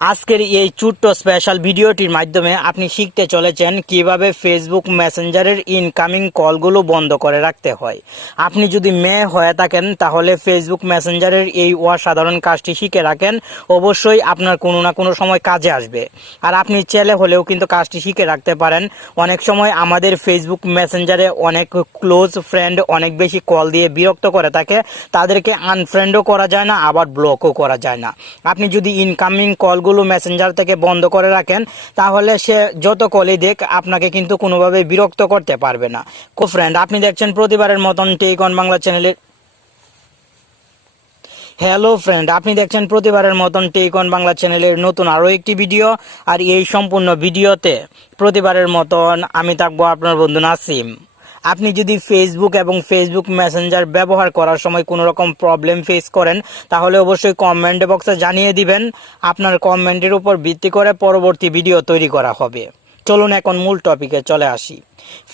আজকের এই ছোট্ট স্পেশাল ভিডিওটির মাধ্যমে আপনি শিখতে চলেছেন কিভাবে ফেসবুক মেসেঞ্জারের ইনকামিং কলগুলো বন্ধ করে রাখতে হয়। আপনি যদি মেয়ে হয়ে থাকেন তাহলে ফেসবুক মেসেঞ্জারের এই অসাধারণ কাজটি শিখে রাখেন, অবশ্যই আপনার কোনো না কোনো সময় কাজে আসবে। আর আপনি ছেলে হলেও কিন্তু কাজটি শিখে রাখতে পারেন। অনেক সময় আমাদের ফেসবুক মেসেঞ্জারে অনেক ক্লোজ ফ্রেন্ড অনেক বেশি কল দিয়ে বিরক্ত করে থাকে, তাদেরকে আনফ্রেন্ডও করা যায় না, আবার ব্লকও করা যায় না। আপনি যদি ইনকামিং কলগুলো মেসেঞ্জার থেকে বন্ধ করে রাখেন তাহলে সে যত কলই দেখ আপনাকে কিন্তু কোনোভাবে বিরক্ত করতে পারবে না। ফ্রেন্ড, আপনি দেখছেন প্রতিবারের মতন টেক অন বাংলা চ্যানেলের হ্যালো ফ্রেন্ড, আপনি দেখছেন প্রতিবারের মতন টেক অন বাংলা চ্যানেলের নতুন আরও একটি ভিডিও। আর এই সম্পূর্ণ ভিডিওতে প্রতিবারের মতন আমি থাকবো আপনার বন্ধু নাসিম। আপনি যদি ফেসবুক এবং ফেসবুক মেসেঞ্জার ব্যবহার করার সময় কোনো রকম প্রবলেম ফেস করেন তাহলে অবশ্যই কমেন্ট বক্সে জানিয়ে দিবেন। আপনার কমেন্টের উপর ভিত্তি করে পরবর্তী ভিডিও তৈরি করা হবে। চলুন এখন মূল টপিকে চলে আসি।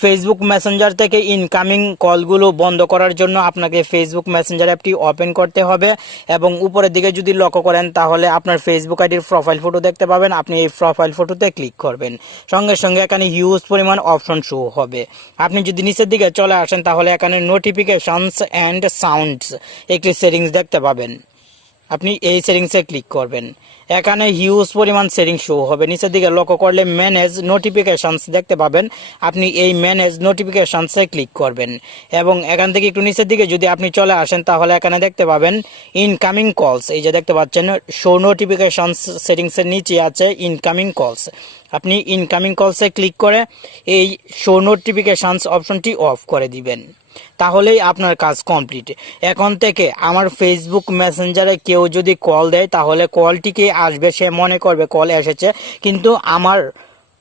ফেসবুক মেসেঞ্জার থেকে ইনকামিং কলগুলো বন্ধ করার জন্য আপনাকে ফেসবুক মেসেঞ্জার অ্যাপটি ওপেন করতে হবে এবং উপরের দিকে যদি লক্ষ্য করেন তাহলে আপনার ফেসবুক আইডির প্রোফাইল ফটো দেখতে পাবেন। আপনি এই প্রোফাইল ফটোতে ক্লিক করবেন, সঙ্গে সঙ্গে এখানে হিউজ পরিমাণ অপশন শো হবে। আপনি যদি নিচের দিকে চলে আসেন তাহলে এখানে নোটিফিকেশনস অ্যান্ড সাউন্ডস একটি সেটিংস দেখতে পাবেন। আপনি এই সেটিংসে ক্লিক করবেন, এখানে হিউজ পরিমাণ সেটিংস শো হবে। নিচের দিকে লক্ষ্য করলে ম্যানেজ নোটিফিকেশনস দেখতে পাবেন। আপনি এই ম্যানেজ নোটিফিকেশনসে ক্লিক করবেন এবং এখান থেকে একটু নিচের দিকে যদি আপনি চলে আসেন তাহলে এখানে দেখতে পাবেন ইনকামিং কলস। এই যে দেখতে পাচ্ছেন শো নোটিফিকেশনস সেটিংসের নিচে আছে ইনকামিং কলস। আপনি ইনকামিং কলসে ক্লিক করে এই শো নোটিফিকেশনস অপশনটি অফ করে দিবেন, তাহলেই আপনার কাজ কমপ্লিট। এখন থেকে আমার ফেসবুক মেসেঞ্জারে কেউ যদি কল দেয় তাহলে কলটিকে আসবে, সে মনে করবে কল এসেছে, কিন্তু আমার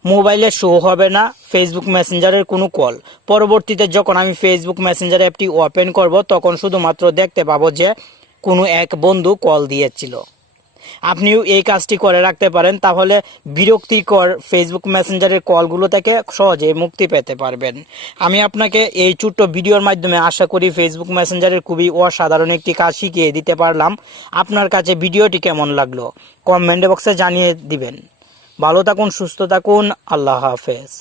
মোবাইলে শো হবে না ফেসবুক মেসেঞ্জারের কোনো কল। পরবর্তীতে যখন আমি ফেসবুক মেসেঞ্জার অ্যাপটি ওপেন করব তখন শুধুমাত্র দেখতে পাবো যে কোনো এক বন্ধু কল দিয়েছিল। আপনিও এই কাজটি করে রাখতে পারেন, তাহলে বিরক্তিকর ফেসবুক মেসেঞ্জারের কলগুলো থেকে সহজে মুক্তি পেতে পারবেন। আমি আপনাকে এই ছোট্ট ভিডিওর মাধ্যমে আশা করি ফেসবুক মেসেঞ্জারের খুবই অসাধারণ একটি কাজ শিখিয়ে দিতে পারলাম। আপনার কাছে ভিডিওটি কেমন লাগলো কমেন্ট বক্সে জানিয়ে দিবেন। ভালো থাকুন, সুস্থ থাকুন, আল্লাহ হাফেজ।